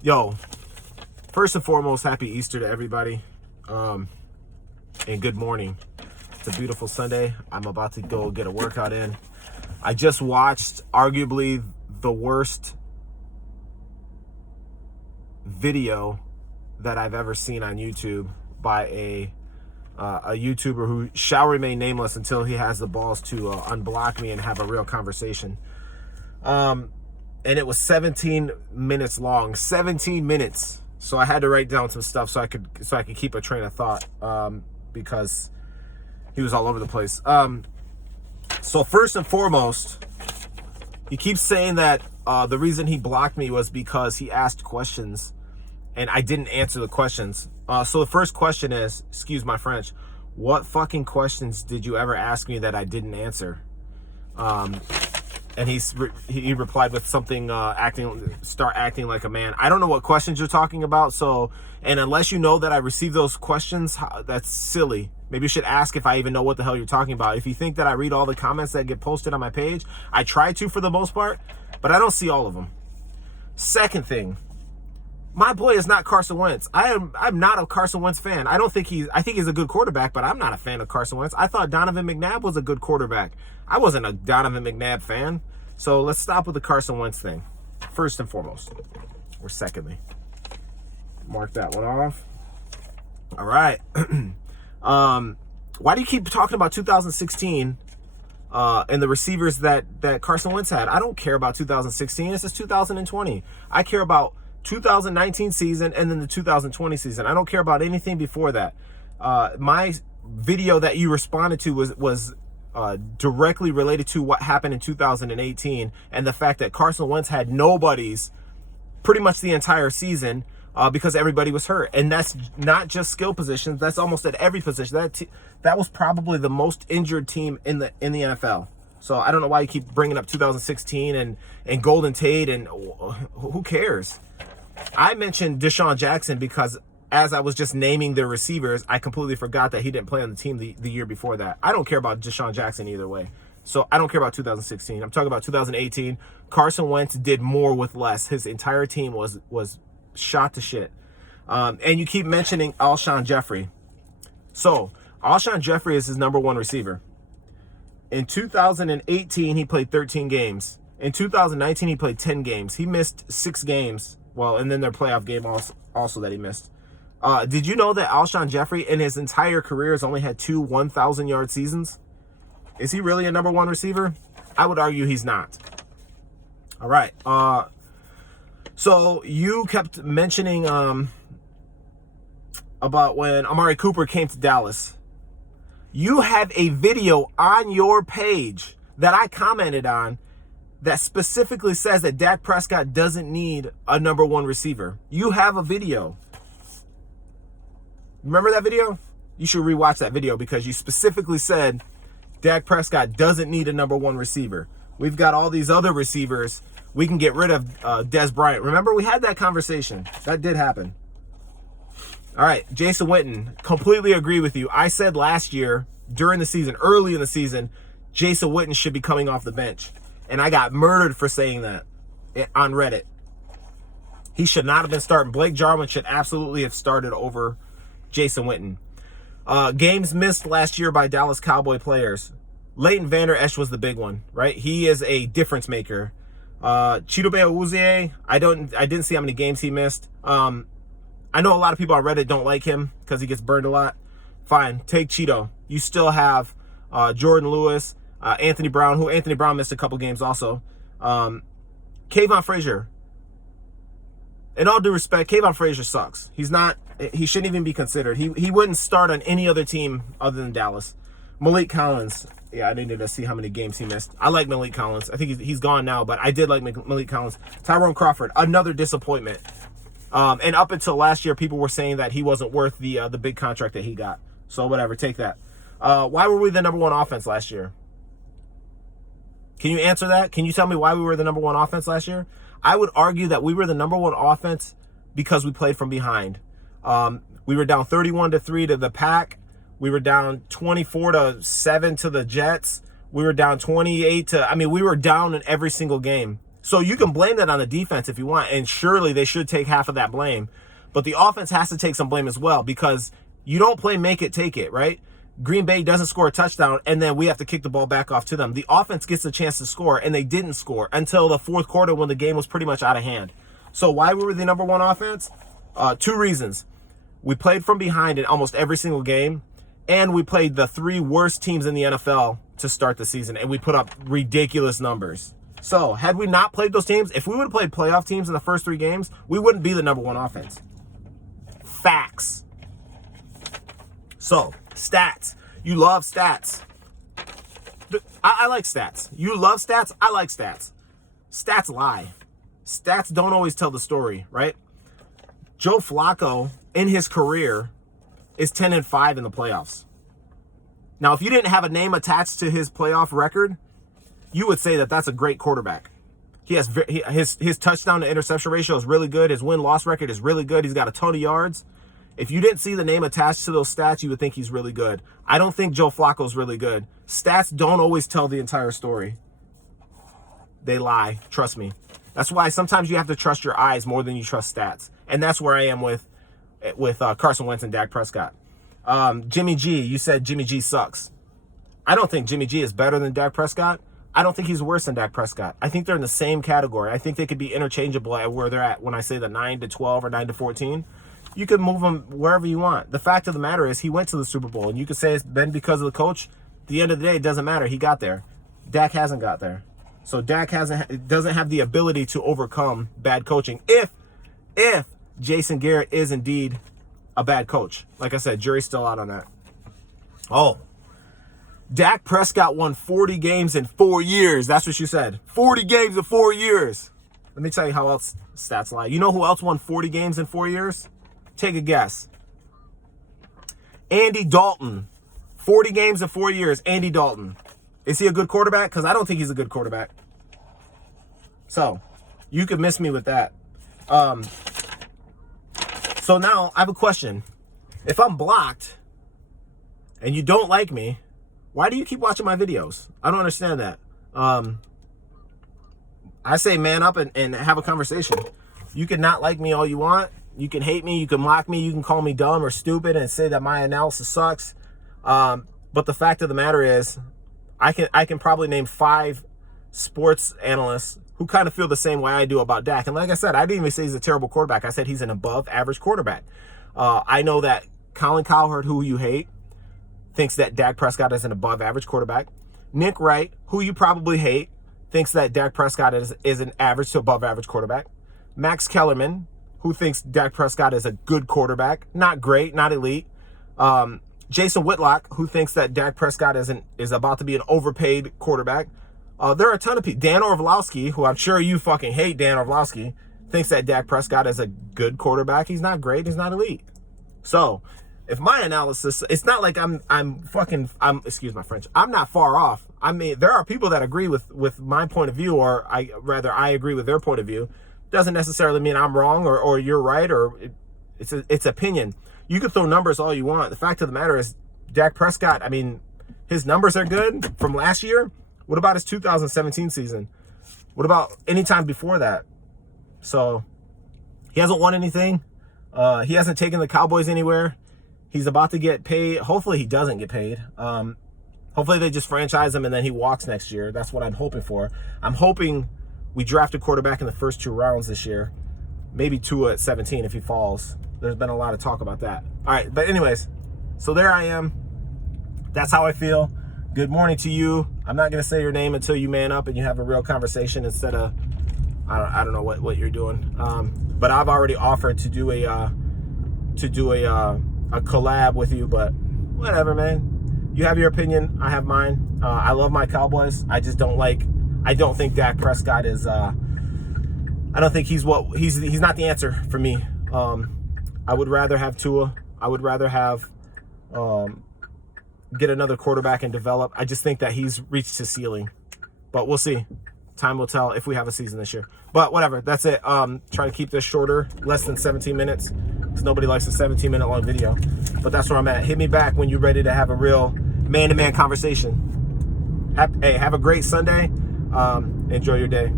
Yo, first and foremost, happy Easter to everybody. And good morning. It's a beautiful Sunday. I'm about to go get a workout in. I just watched arguably the worst video that I've ever seen on YouTube by a YouTuber who shall remain nameless until he has the balls to unblock me and have a real conversation. And it was 17 minutes long. 17 minutes. So I had to write down some stuff so I could keep a train of thought, because he was all over the place. So first and foremost, he keeps saying that the reason he blocked me was because he asked questions and I didn't answer the questions. So the first question is, excuse my French, what fucking questions did you ever ask me that I didn't answer? And he replied with something, start acting like a man. I don't know what questions you're talking about. So, and unless you know that I received those questions, that's silly. Maybe you should ask if I even know what the hell you're talking about. If you think that I read all the comments that get posted on my page, I try to for the most part, but I don't see all of them. Second thing, my boy is not Carson Wentz. I'm not a Carson Wentz fan. I think he's a good quarterback, but I'm not a fan of Carson Wentz. I thought Donovan McNabb was a good quarterback. I wasn't a Donovan McNabb fan. So let's stop with the Carson Wentz thing. First and foremost. Or secondly. Mark that one off. All right. Why do you keep talking about 2016 and the receivers that Carson Wentz had? I don't care about 2016. This is 2020. I care about 2019 season and then the 2020 season. I don't care about anything before that. My video that you responded to was directly related to what happened in 2018 and the fact that Carson Wentz had nobodies pretty much the entire season because everybody was hurt. And that's not just skill positions. That's almost at every position. That was probably the most injured team in the NFL. So I don't know why you keep bringing up 2016 and Golden Tate, and who cares? I mentioned Deshaun Jackson because as I was just naming their receivers, I completely forgot that he didn't play on the team the year before that. I don't care about Deshaun Jackson either way. So I don't care about 2016. I'm talking about 2018. Carson Wentz did more with less. His entire team was shot to shit. And you keep mentioning Alshon Jeffrey. So Alshon Jeffrey is his number one receiver. In 2018, he played 13 games. In 2019, he played 10 games. He missed 6 games. Well, and then their playoff game also that he missed. Did you know that Alshon Jeffrey in his entire career has only had 2 1,000-yard seasons? Is he really a number one receiver? I would argue he's not. All right. So you kept mentioning about when Amari Cooper came to Dallas. You have a video on your page that I commented on that specifically says that Dak Prescott doesn't need a number one receiver. You have a video. Remember that video? You should rewatch that video because you specifically said Dak Prescott doesn't need a number one receiver. We've got all these other receivers. We can get rid of Dez Bryant. Remember, we had that conversation. That did happen. All right, Jason Witten, completely agree with you. I said last year during the season, early in the season, Jason Witten should be coming off the bench. And I got murdered for saying that on Reddit. He should not have been starting. Blake Jarwin should absolutely have started over Jason Witten. Games missed last year by Dallas Cowboy players. Leighton Vander Esch was the big one, right? He is a difference maker. Chidobe Awuzie, I didn't see how many games he missed. I know a lot of people on Reddit don't like him because he gets burned a lot. Fine, take Cheeto. You still have Jordan Lewis, Anthony Brown, who Anthony Brown missed a couple games also. Kayvon Frazier. In all due respect, Kayvon Frazier sucks. He shouldn't even be considered. He wouldn't start on any other team other than Dallas. Malik Collins. Yeah, I needed to see how many games he missed. I like Malik Collins. I think he's gone now, but I did like Malik Collins. Tyrone Crawford, another disappointment. And up until last year, people were saying that he wasn't worth the big contract that he got. So whatever, take that. Why were we the number one offense last year? Can you answer that? Can you tell me why we were the number one offense last year? I would argue that we were the number one offense because we played from behind. We were down 31-3 to the Pack. We were down 24-7 to the Jets. We were down 28 to, we were down in every single game. So you can blame that on the defense if you want, and surely they should take half of that blame. But the offense has to take some blame as well, because you don't play make it, take it, right? Green Bay doesn't score a touchdown, and then we have to kick the ball back off to them. The offense gets a chance to score, and they didn't score until the fourth quarter when the game was pretty much out of hand. So why were we the number one offense? 2 reasons. We played from behind in almost every single game, and we played the 3 worst teams in the NFL to start the season, and we put up ridiculous numbers. So had we not played those teams, if we would have played playoff teams in the first 3 games, we wouldn't be the number one offense. Facts. So, stats. You love stats. I like stats. You love stats. I like stats. Stats lie. Stats don't always tell the story, right? Joe Flacco, in his career, is 10-5 in the playoffs. Now, if you didn't have a name attached to his playoff record, you would say that that's a great quarterback. He has his touchdown to interception ratio is really good. His win-loss record is really good. He's got a ton of yards. If you didn't see the name attached to those stats, you would think he's really good. I don't think Joe Flacco's really good. Stats don't always tell the entire story. They lie. Trust me. That's why sometimes you have to trust your eyes more than you trust stats. And that's where I am with Carson Wentz and Dak Prescott. Jimmy G, you said Jimmy G sucks. I don't think Jimmy G is better than Dak Prescott. I don't think he's worse than Dak Prescott. I think they're in the same category. I think they could be interchangeable at where they're at when I say the 9-12 or 9-14. You can move them wherever you want. The fact of the matter is he went to the Super Bowl, and you could say it's been because of the coach. At the end of the day, it doesn't matter. He got there. Dak hasn't got there. So Dak doesn't have the ability to overcome bad coaching if Jason Garrett is indeed a bad coach. Like I said, jury's still out on that. Oh, Dak Prescott won 40 games in 4 years. That's what you said. 40 games in 4 years. Let me tell you how else stats lie. You know who else won 40 games in 4 years? Take a guess. Andy Dalton. 40 games in 4 years. Andy Dalton. Is he a good quarterback? Because I don't think he's a good quarterback. So, you could miss me with that. So now, I have a question. If I'm blocked and you don't like me, why do you keep watching my videos? I don't understand that. I say man up and have a conversation. You can not like me all you want. You can hate me. You can mock me. You can call me dumb or stupid and say that my analysis sucks. But the fact of the matter is, I can probably name 5 sports analysts who kind of feel the same way I do about Dak. And like I said, I didn't even say he's a terrible quarterback. I said he's an above average quarterback. I know that Colin Cowherd, who you hate, thinks that Dak Prescott is an above average quarterback. Nick Wright, who you probably hate, thinks that Dak Prescott is an average to above average quarterback. Max Kellerman, who thinks Dak Prescott is a good quarterback, not great, not elite. Jason Whitlock, who thinks that Dak Prescott is about to be an overpaid quarterback. There are a ton of people. Dan Orlovsky, who I'm sure you fucking hate, Dan Orlovsky, thinks that Dak Prescott is a good quarterback. He's not great. He's not elite. So, if my analysis, it's not like I'm excuse my French, I'm not far off. I mean, there are people that agree with my point of view, or I agree with their point of view. Doesn't necessarily mean I'm wrong or you're right, or it's opinion. You can throw numbers all you want. The fact of the matter is, Dak Prescott, I mean, his numbers are good from last year. What about his 2017 season? What about any time before that? So, he hasn't won anything. He hasn't taken the Cowboys anywhere. He's about to get paid. Hopefully he doesn't get paid. Hopefully they just franchise him and then he walks next year. That's what I'm hoping for. I'm hoping we draft a quarterback in the first 2 rounds this year. Maybe 2 at 17 if he falls. There's been a lot of talk about that. All right, but anyways, so there I am. That's how I feel. Good morning to you. I'm not going to say your name until you man up and you have a real conversation instead of, I don't know what you're doing. But I've already offered to do a collab with you, but whatever, man. You have your opinion. I have mine. I love my Cowboys. I don't think Dak Prescott is, I don't think he's not the answer for me. I would rather have Tua. I would rather have, get another quarterback and develop. I just think that he's reached his ceiling, but we'll see. Time will tell if we have a season this year, but whatever. That's it. Try to keep this shorter, less than 17 minutes, because nobody likes a 17-minute long video, but that's where I'm at. Hit me back when you're ready to have a real man-to-man conversation. Hey, have a great Sunday. Enjoy your day.